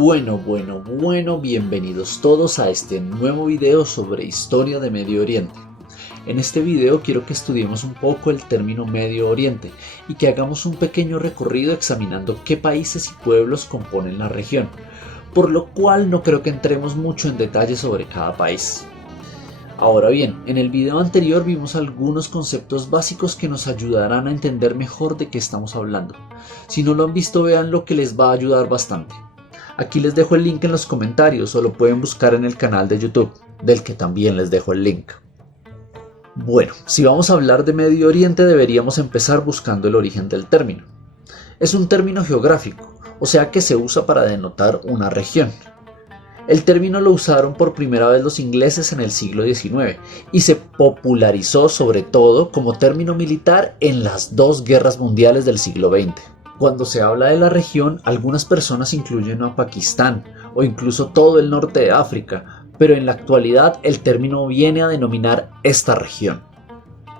Bueno, bienvenidos todos a este nuevo video sobre historia de Medio Oriente. En este video quiero que estudiemos un poco el término Medio Oriente y que hagamos un pequeño recorrido examinando qué países y pueblos componen la región, por lo cual no creo que entremos mucho en detalle sobre cada país. Ahora bien, en el video anterior vimos algunos conceptos básicos que nos ayudarán a entender mejor de qué estamos hablando. Si no lo han visto, vean lo que les va a ayudar bastante. Aquí les dejo el link en los comentarios o lo pueden buscar en el canal de YouTube, del que también les dejo el link. Bueno, si vamos a hablar de Medio Oriente deberíamos empezar buscando el origen del término. Es un término geográfico, o sea que se usa para denotar una región. El término lo usaron por primera vez los ingleses en el siglo XIX y se popularizó sobre todo como término militar en las dos guerras mundiales del siglo XX. Cuando se habla de la región, algunas personas incluyen a Pakistán o incluso todo el norte de África, pero en la actualidad el término viene a denominar esta región.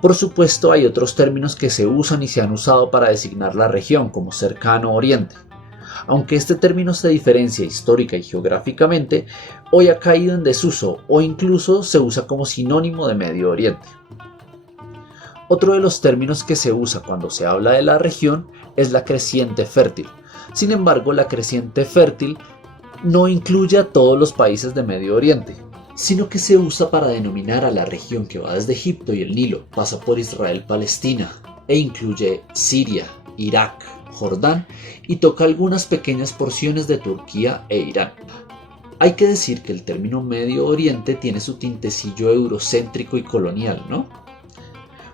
Por supuesto, hay otros términos que se usan y se han usado para designar la región, como Cercano Oriente. Aunque este término se diferencia histórica y geográficamente, hoy ha caído en desuso o incluso se usa como sinónimo de Medio Oriente. Otro de los términos que se usa cuando se habla de la región es la creciente fértil. Sin embargo, la creciente fértil no incluye a todos los países de Medio Oriente, sino que se usa para denominar a la región que va desde Egipto y el Nilo, pasa por Israel-Palestina e incluye Siria, Irak, Jordán y toca algunas pequeñas porciones de Turquía e Irán. Hay que decir que el término Medio Oriente tiene su tintecillo eurocéntrico y colonial, ¿no?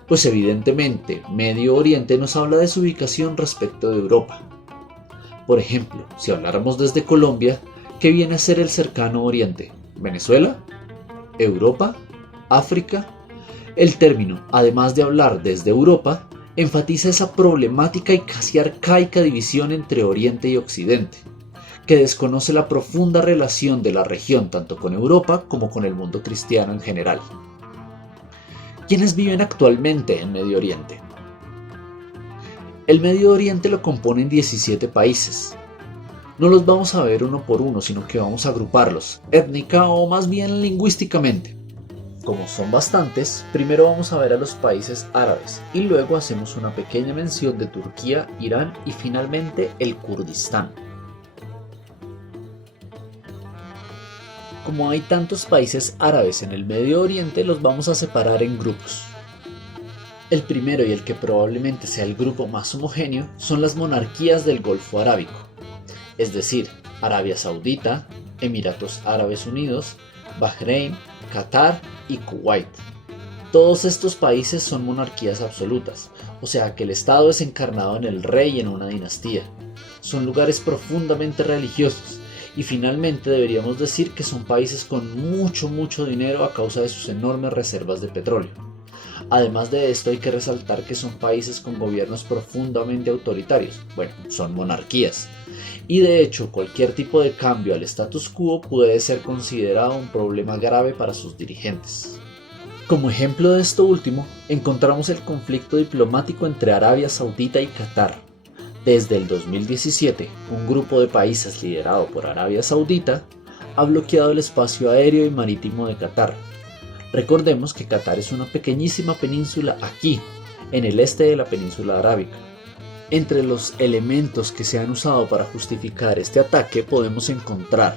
Pues evidentemente, Medio Oriente nos habla de su ubicación respecto de Europa. Por ejemplo, si habláramos desde Colombia, ¿qué viene a ser el Cercano Oriente? ¿Venezuela? ¿Europa? ¿África? El término, además de hablar desde Europa, enfatiza esa problemática y casi arcaica división entre Oriente y Occidente, que desconoce la profunda relación de la región tanto con Europa como con el mundo cristiano en general. ¿Quiénes viven actualmente en Medio Oriente? El Medio Oriente lo componen 17 países. No los vamos a ver uno por uno, sino que vamos a agruparlos, étnica o más bien lingüísticamente. Como son bastantes, primero vamos a ver a los países árabes y luego hacemos una pequeña mención de Turquía, Irán y finalmente el Kurdistán. Como hay tantos países árabes en el Medio Oriente, los vamos a separar en grupos. El primero y el que probablemente sea el grupo más homogéneo son las monarquías del Golfo Arábico, es decir, Arabia Saudita, Emiratos Árabes Unidos, Bahrein, Qatar y Kuwait. Todos estos países son monarquías absolutas, o sea que el Estado es encarnado en el rey y en una dinastía. Son lugares profundamente religiosos y finalmente deberíamos decir que son países con mucho dinero a causa de sus enormes reservas de petróleo. Además de esto hay que resaltar que son países con gobiernos profundamente autoritarios, son monarquías. Y de hecho cualquier tipo de cambio al status quo puede ser considerado un problema grave para sus dirigentes. Como ejemplo de esto último, encontramos el conflicto diplomático entre Arabia Saudita y Qatar. Desde el 2017, un grupo de países liderado por Arabia Saudita ha bloqueado el espacio aéreo y marítimo de Qatar. Recordemos que Qatar es una pequeñísima península aquí, en el este de la península arábica. Entre los elementos que se han usado para justificar este ataque podemos encontrar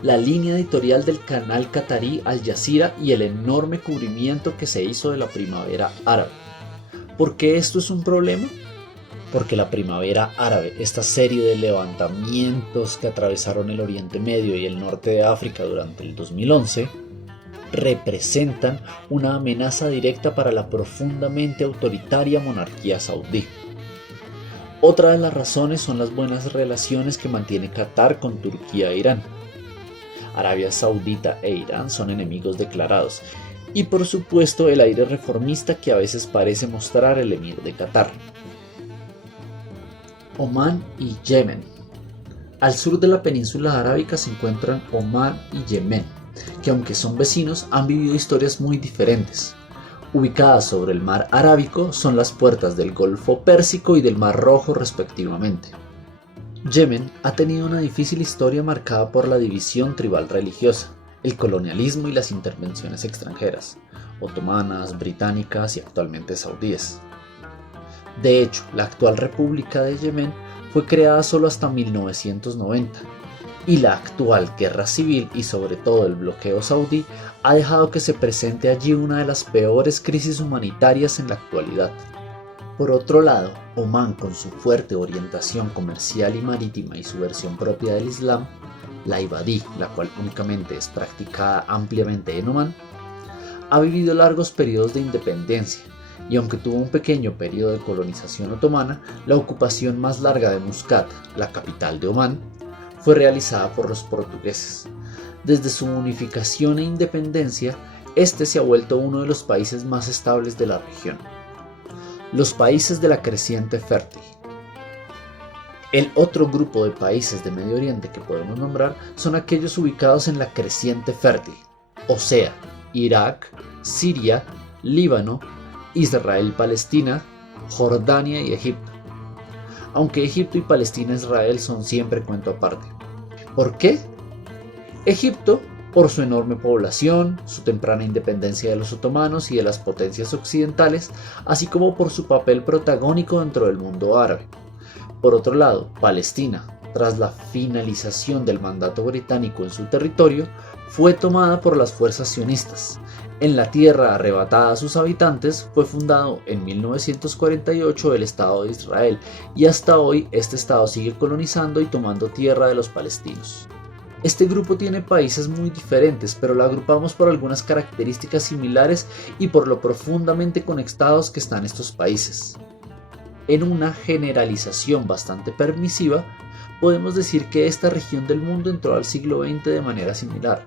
la línea editorial del canal qatarí Al Jazeera y el enorme cubrimiento que se hizo de la primavera árabe. ¿Por qué esto es un problema? Porque la primavera árabe, esta serie de levantamientos que atravesaron el Oriente Medio y el norte de África durante el 2011, representan una amenaza directa para la profundamente autoritaria monarquía saudí. Otra de las razones son las buenas relaciones que mantiene Qatar con Turquía e Irán. Arabia Saudita e Irán son enemigos declarados y por supuesto el aire reformista que a veces parece mostrar el emir de Qatar. Omán y Yemen. Al sur de la península arábica se encuentran Omán y Yemen, que aunque son vecinos han vivido historias muy diferentes. Ubicadas sobre el mar Arábico, son las puertas del Golfo Pérsico y del Mar Rojo respectivamente. Yemen ha tenido una difícil historia marcada por la división tribal religiosa, el colonialismo y las intervenciones extranjeras, otomanas, británicas y actualmente saudíes. De hecho, la actual República de Yemen fue creada solo hasta 1990, y la actual guerra civil y sobre todo el bloqueo saudí ha dejado que se presente allí una de las peores crisis humanitarias en la actualidad. Por otro lado, Omán, con su fuerte orientación comercial y marítima y su versión propia del Islam, la Ibadí, la cual únicamente es practicada ampliamente en Omán, ha vivido largos periodos de independencia, y aunque tuvo un pequeño periodo de colonización otomana, la ocupación más larga de Muscat, la capital de Omán, fue realizada por los portugueses. Desde su unificación e independencia, este se ha vuelto uno de los países más estables de la región. Los países de la creciente fértil. El otro grupo de países de Medio Oriente que podemos nombrar son aquellos ubicados en la creciente fértil, o sea, Irak, Siria, Líbano, Israel-Palestina, Jordania y Egipto. Aunque Egipto y Palestina-Israel son siempre cuento aparte. ¿Por qué? Egipto, por su enorme población, su temprana independencia de los otomanos y de las potencias occidentales, así como por su papel protagónico dentro del mundo árabe. Por otro lado, Palestina, tras la finalización del mandato británico en su territorio, fue tomada por las fuerzas sionistas. En la tierra arrebatada a sus habitantes fue fundado en 1948 el Estado de Israel, y hasta hoy este Estado sigue colonizando y tomando tierra de los palestinos. Este grupo tiene países muy diferentes, pero lo agrupamos por algunas características similares y por lo profundamente conectados que están estos países. En una generalización bastante permisiva, podemos decir que esta región del mundo entró al siglo XX de manera similar.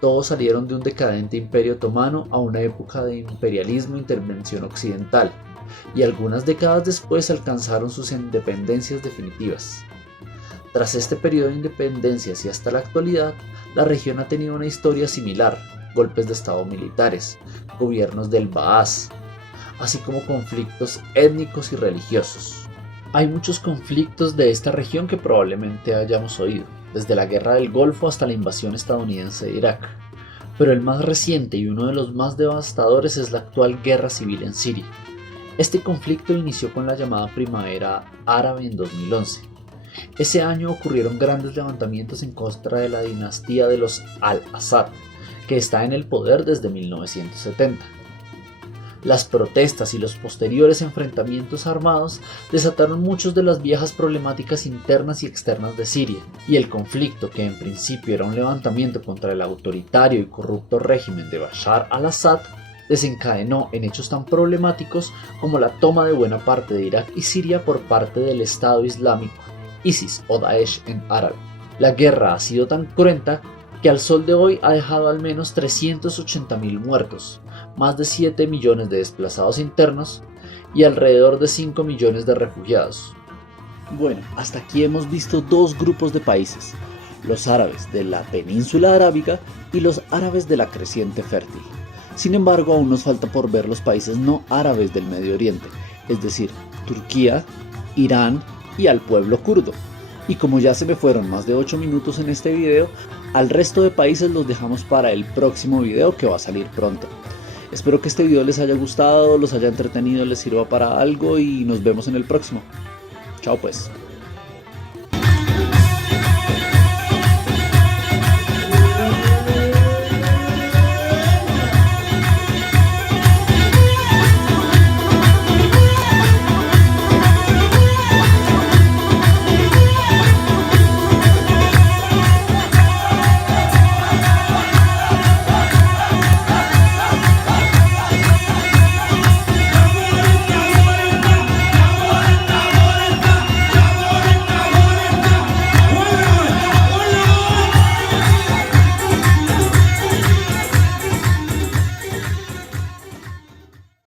Todos salieron de un decadente imperio otomano a una época de imperialismo e intervención occidental, y algunas décadas después alcanzaron sus independencias definitivas. Tras este periodo de independencias y hasta la actualidad, la región ha tenido una historia similar: golpes de estado militares, gobiernos del Baas, así como conflictos étnicos y religiosos. Hay muchos conflictos de esta región que probablemente hayamos oído, desde la Guerra del Golfo hasta la invasión estadounidense de Irak, pero el más reciente y uno de los más devastadores es la actual guerra civil en Siria. Este conflicto inició con la llamada Primavera Árabe en 2011. Ese año ocurrieron grandes levantamientos en contra de la dinastía de los Al-Assad, que está en el poder desde 1970. Las protestas y los posteriores enfrentamientos armados desataron muchas de las viejas problemáticas internas y externas de Siria, y el conflicto, que en principio era un levantamiento contra el autoritario y corrupto régimen de Bashar al-Assad, desencadenó en hechos tan problemáticos como la toma de buena parte de Irak y Siria por parte del Estado Islámico, ISIS o Daesh en árabe. La guerra ha sido tan cruenta que al sol de hoy ha dejado al menos 380.000 muertos, más de 7 millones de desplazados internos y alrededor de 5 millones de refugiados. Bueno, hasta aquí hemos visto dos grupos de países: los árabes de la península arábiga y los árabes de la creciente fértil. Sin embargo, aún nos falta por ver los países no árabes del Medio Oriente, es decir, Turquía, Irán y al pueblo kurdo. Y como ya se me fueron más de 8 minutos en este video, al resto de países los dejamos para el próximo video que va a salir pronto. Espero que este video les haya gustado, los haya entretenido, les sirva para algo y nos vemos en el próximo. Chao pues.